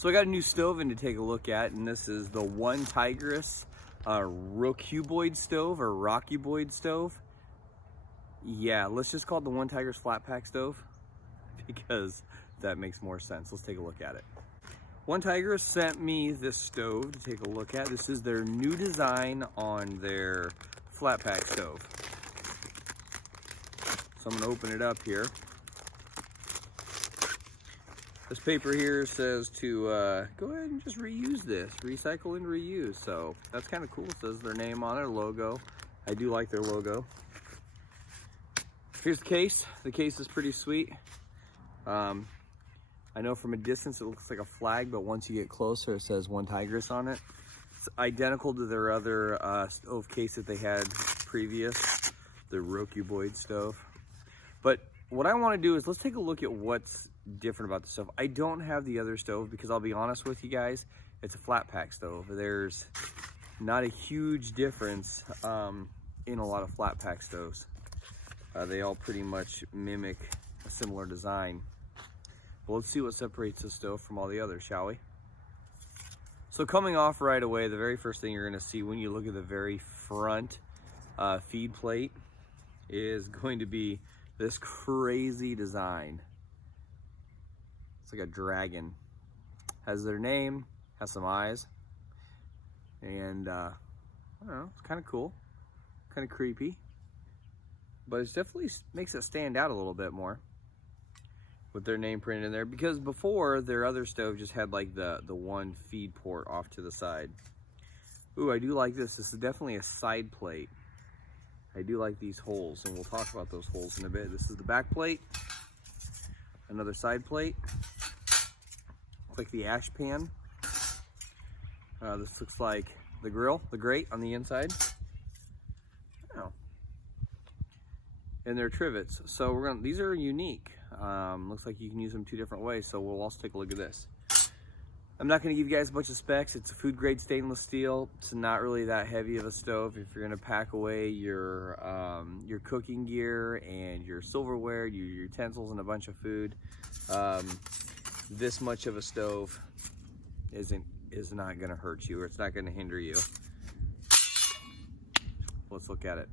So I got a new stove in to take a look at, and this is the OneTigris Rocuboid stove, or Rocuboid stove. Yeah, let's just call it the OneTigris flat pack stove because that makes more sense. Let's take a look at it. OneTigris sent me this stove to take a look at. This is their new design on their flat pack stove. So I'm gonna open it up here. This paper here says to go ahead and just reuse this, recycle and reuse. So that's kind of cool. It says their name on it, logo. I do like their logo. Here's the case. The case is pretty sweet. I know from a distance it looks like a flag, but once you get closer, it says OneTigris on it. It's identical to their other stove case that they had previous, the Rocuboid stove. But what I want to do is let's take a look at what's different about the stove. I don't have the other stove because I'll be honest with you guys, it's a flat pack stove. There's not a huge difference in a lot of flat pack stoves. They all pretty much mimic a similar design. But let's see what separates the stove from all the others, shall we? So coming off right away, the very first thing you're going to see when you look at the very front feed plate is going to be this crazy design. It's like a dragon. Has their name, has some eyes, and I don't know, it's kind of cool, kind of creepy, but it definitely makes it stand out a little bit more with their name printed in there, because before their other stove just had like the one feed port off to the side. Ooh, I do like this. This is definitely a side plate. I do like these holes, and we'll talk about those holes in a bit. This is the back plate, another side plate. Looks like the ash pan. This looks like the grill, the grate on the inside. Oh. And they're trivets. So these are unique. Looks like you can use them two different ways. So we'll also take a look at this. I'm not going to give you guys a bunch of specs. It's a food grade stainless steel. It's not really that heavy of a stove. If you're going to pack away your cooking gear and your silverware, your utensils, and a bunch of food, this much of a stove is not going to hurt you, or it's not going to hinder you. Let's look at it.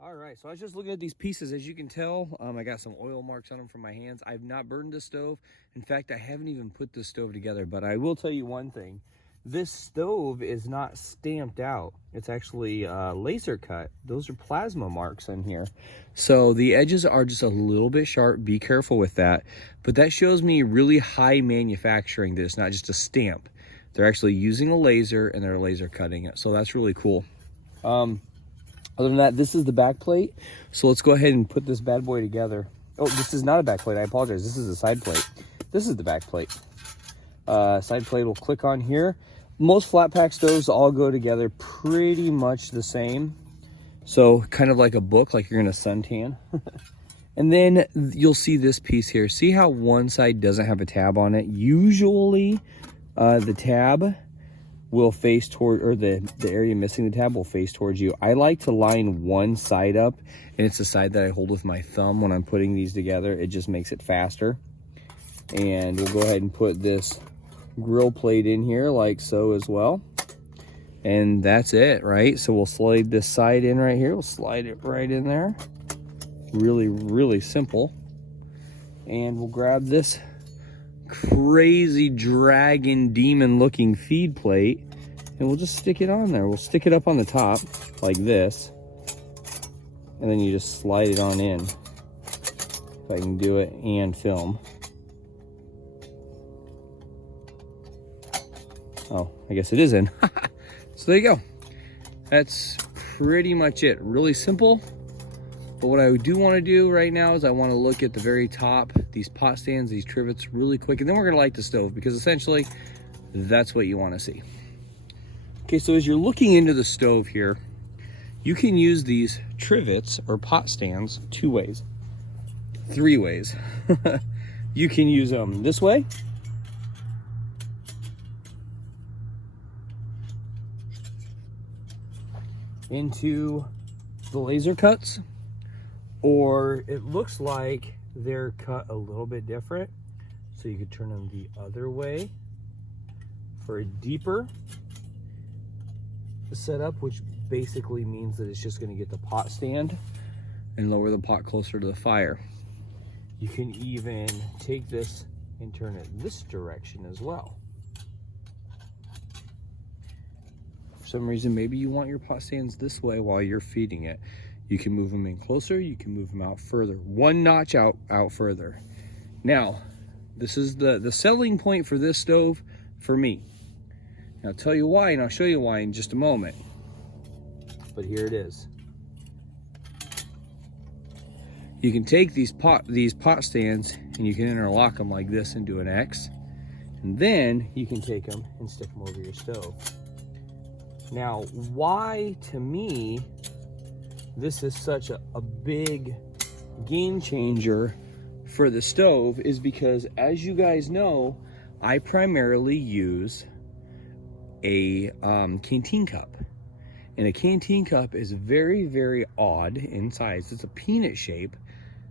All right, so I was just looking at these pieces. As you can tell, I got some oil marks on them from my hands. I've not burned this stove. In fact, I haven't even put this stove together, but I will tell you one thing. This stove is not stamped out. It's actually laser cut. Those are plasma marks in here. So the edges are just a little bit sharp. Be careful with that. But that shows me really high manufacturing, that it's not just a stamp. They're actually using a laser, and they're laser cutting it. So that's really cool. Other than that, this is the back plate. So let's go ahead and put this bad boy together. Oh, this is not a back plate. I apologize. This is a side plate. This is the back plate. Side plate will click on here. Most flat pack stoves all go together pretty much the same. So kind of like a book, like you're going to suntan. And then you'll see this piece here. See how one side doesn't have a tab on it? Usually the tab will face toward, or the area missing the tab will face towards you. I like to line one side up, and it's the side that I hold with my thumb when I'm putting these together. It just makes it faster. And we'll go ahead and put this grill plate in here like so as well. And that's it, right? So we'll slide this side in right here. We'll slide it right in there. Really, really simple. And we'll grab this crazy dragon demon looking feed plate, and we'll just stick it on there. We'll stick it up on the top like this, and then you just slide it on in. If I can do it and film. Oh, I guess it is in. So there you go. That's pretty much it. Really simple. But what I do want to do right now is I want to look at the very top, these pot stands, these trivets really quick, and then we're going to light the stove, because essentially that's what you want to see. Okay, so as you're looking into the stove here, you can use these trivets or pot stands two ways, three ways. You can use them this way. Into the laser cuts. Or it looks like they're cut a little bit different, so you could turn them the other way for a deeper setup, which basically means that it's just going to get the pot stand and lower the pot closer to the fire. You can even take this and turn it this direction as well. For some reason, maybe you want your pot stands this way while you're feeding it. You can move them in closer, you can move them out further, one notch out further. Now, this is the selling point for this stove for me. And I'll tell you why, and I'll show you why in just a moment. But here it is. You can take these pot stands and you can interlock them like this into an X. And then you can take them and stick them over your stove. Now, why to me this is such a big game changer for the stove is because, as you guys know, I primarily use a Canteen Cup. And a Canteen Cup is very, very odd in size. It's a peanut shape.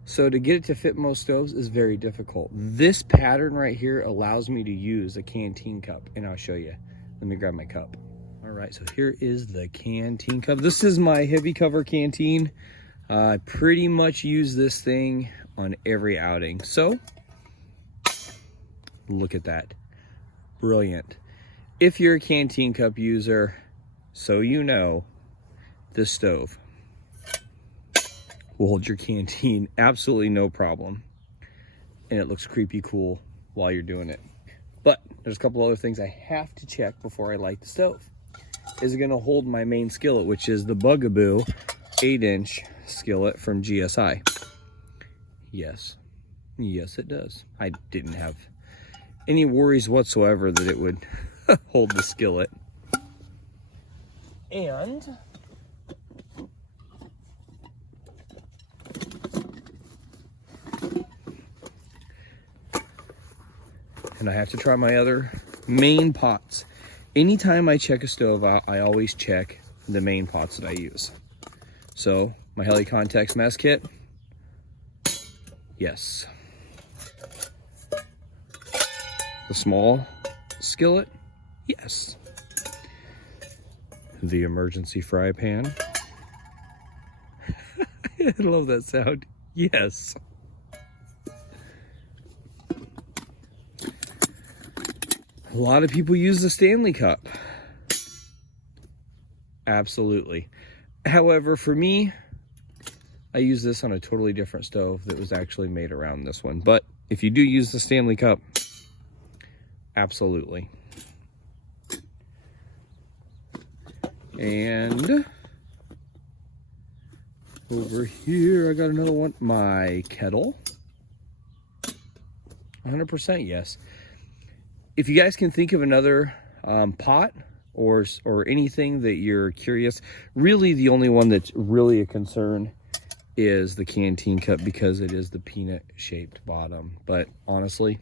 So to get it to fit most stoves is very difficult. This pattern right here allows me to use a Canteen Cup, and I'll show you. Let me grab my cup. All right, so here is the Canteen Cup. This is my heavy cover canteen. I pretty much use this thing on every outing. So look at that. Brilliant. If you're a Canteen Cup user, so you know, this stove will hold your canteen absolutely no problem. And it looks creepy cool while you're doing it. But there's a couple other things I have to check before I light the stove. Is it gonna hold my main skillet, which is the Bugaboo 8-inch skillet from GSI? Yes. Yes, it does. I didn't have any worries whatsoever that it would hold the skillet. And I have to try my other main pots. Anytime I check a stove out, I always check the main pots that I use. So my Heli Context mess kit, yes. The small skillet, yes. The emergency fry pan. I love that sound. Yes. A lot of people use the Stanley Cup. Absolutely. However, for me, I use this on a totally different stove that was actually made around this one. But if you do use the Stanley Cup, absolutely. And over here, I got another one. My kettle. 100% yes. If you guys can think of another pot or anything that you're curious, really the only one that's really a concern is the Canteen Cup because it is the peanut shaped bottom. But honestly,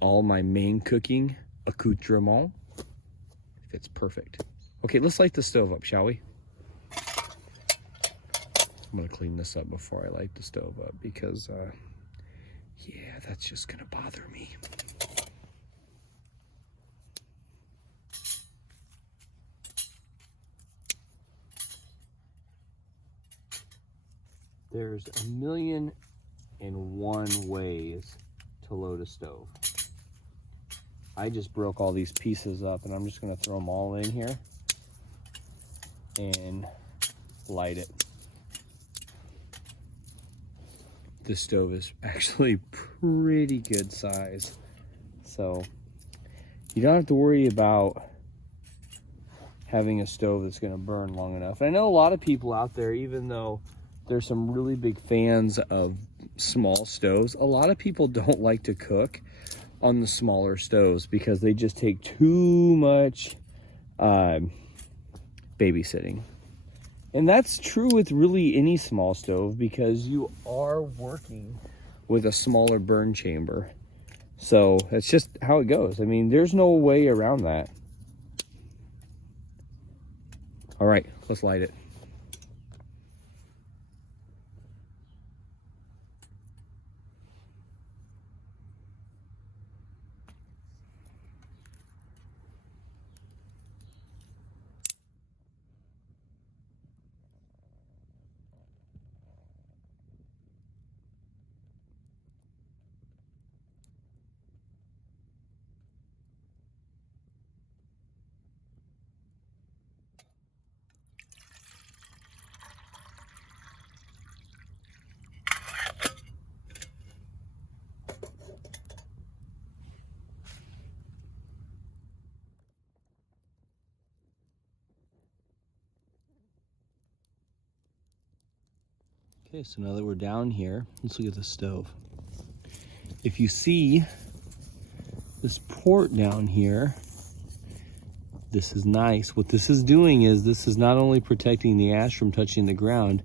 all my main cooking accoutrement fits perfect. Okay, let's light the stove up, shall we? I'm gonna clean this up before I light the stove up because yeah, that's just gonna bother me. There's 1,000,001 ways to load a stove. I just broke all these pieces up and I'm just gonna throw them all in here and light it. This stove is actually pretty good size. So you don't have to worry about having a stove that's gonna burn long enough. I know a lot of people out there, even though there's some really big fans of small stoves, a lot of people don't like to cook on the smaller stoves because they just take too much babysitting. And that's true with really any small stove because you are working with a smaller burn chamber. So that's just how it goes. I mean, there's no way around that. All right, let's light it. Okay, so now that we're down here, let's look at the stove. If you see this port down here, this is nice. What this is doing is this is not only protecting the ash from touching the ground,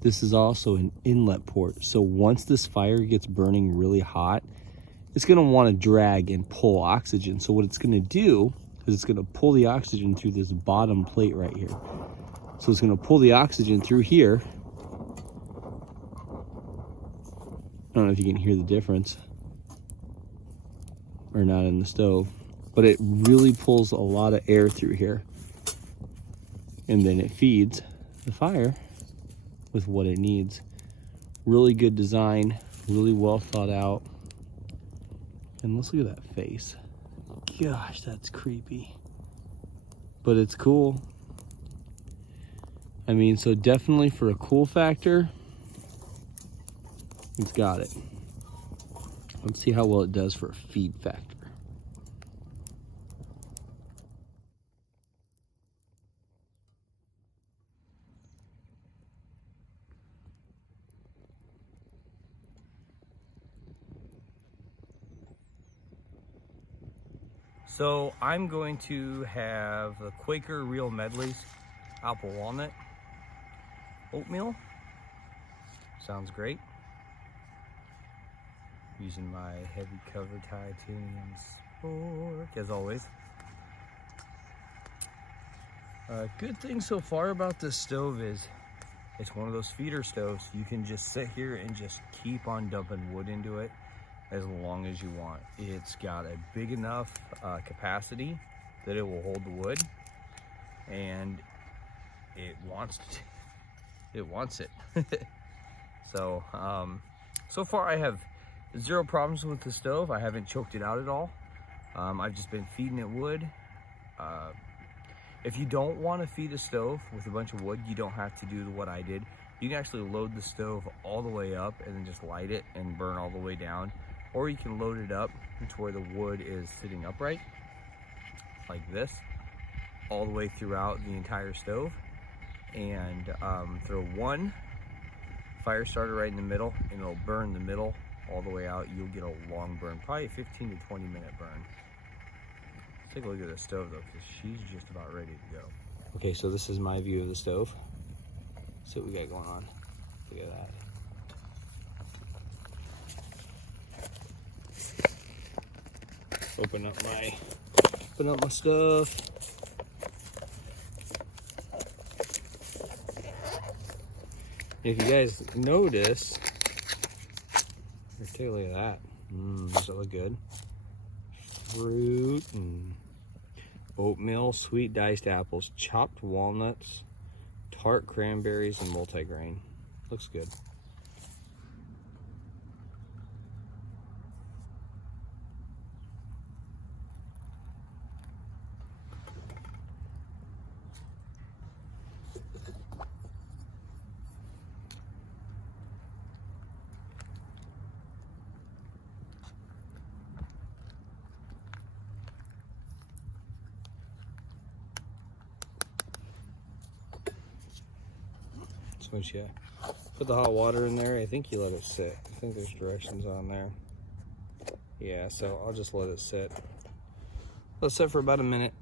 this is also an inlet port. So once this fire gets burning really hot, it's gonna wanna drag and pull oxygen. So what it's gonna do is it's gonna pull the oxygen through this bottom plate right here. So it's gonna pull the oxygen through here. I don't know if you can hear the difference or not in the stove, but it really pulls a lot of air through here. And then it feeds the fire with what it needs. Really good design, really well thought out. And let's look at that face. Gosh, that's creepy. But it's cool. I mean, so definitely for a cool factor, it's got it. Let's see how well it does for a feed factor. So I'm going to have the Quaker Real Medleys, apple walnut, oatmeal. Sounds great. Using my heavy cover titanium spork as always. Good thing so far about this stove is it's one of those feeder stoves. You can just sit here and just keep on dumping wood into it as long as you want. It's got a big enough capacity that it will hold the wood, and it wants it. So so far I have zero problems with the stove. I haven't choked it out at all. I've just been feeding it wood. If you don't want to feed a stove with a bunch of wood, you don't have to do what I did. You can actually load the stove all the way up and then just light it and burn all the way down. Or you can load it up to where the wood is sitting upright, like this, all the way throughout the entire stove. And throw one fire starter right in the middle, and it'll burn the middle all the way out. You'll get a long burn, probably a 15 to 20 minute burn. Let's take a look at the stove though, because she's just about ready to go. Okay, so this is my view of the stove. See what we got going on. Look at that. Open up my stuff. If you guys notice, take a look at that. Does it look good? Fruit and oatmeal, sweet diced apples, chopped walnuts, tart cranberries, and multigrain. Looks good. Once you put the hot water in there, I think you let it sit. I think there's directions on there. Yeah, so I'll just let it sit. Let it sit for about a minute.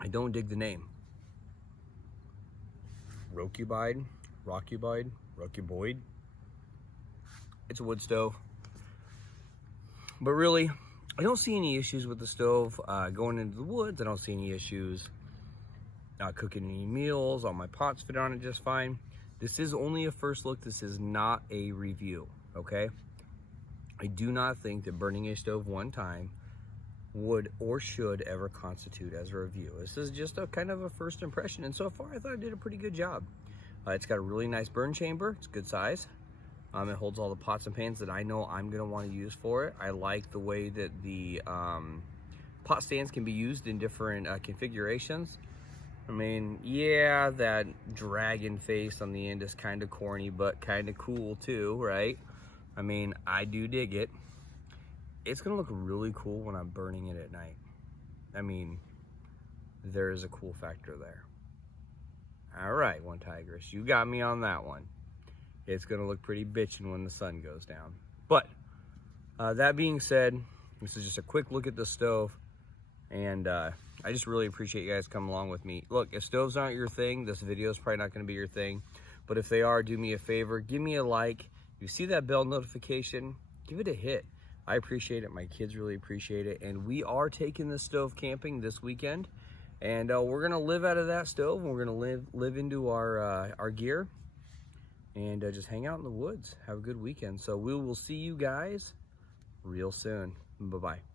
I don't dig the name. Rocuboid. It's a wood stove. But really, I don't see any issues with the stove. Going into the woods, I don't see any issues. Not cooking any meals. All my pots fit on it just fine. This is only a first look. This is not a review, okay? I do not think that burning a stove one time would or should ever constitute as a review. This is just a kind of a first impression, and so far I thought I did a pretty good job. It's got a really nice burn chamber. It's good size. It holds all the pots and pans that I know I'm gonna want to use for it. I like the way that the pot stands can be used in different configurations. I mean, yeah, that dragon face on the end is kind of corny, but kind of cool too, right? I mean, I do dig it. It's gonna look really cool when I'm burning it at night. I mean, there is a cool factor there. All right, OneTigris, you got me on that one. It's gonna look pretty bitchin' when the sun goes down. But that being said, this is just a quick look at the stove, and I just really appreciate you guys coming along with me. Look, if stoves aren't your thing, this video is probably not gonna be your thing, but if they are, do me a favor, give me a like. If you see that bell notification, give it a hit. I appreciate it, my kids really appreciate it, and we are taking this stove camping this weekend, and we're gonna live out of that stove, and we're gonna live into our gear, and just hang out in the woods. Have a good weekend. So we will see you guys real soon. Bye-bye.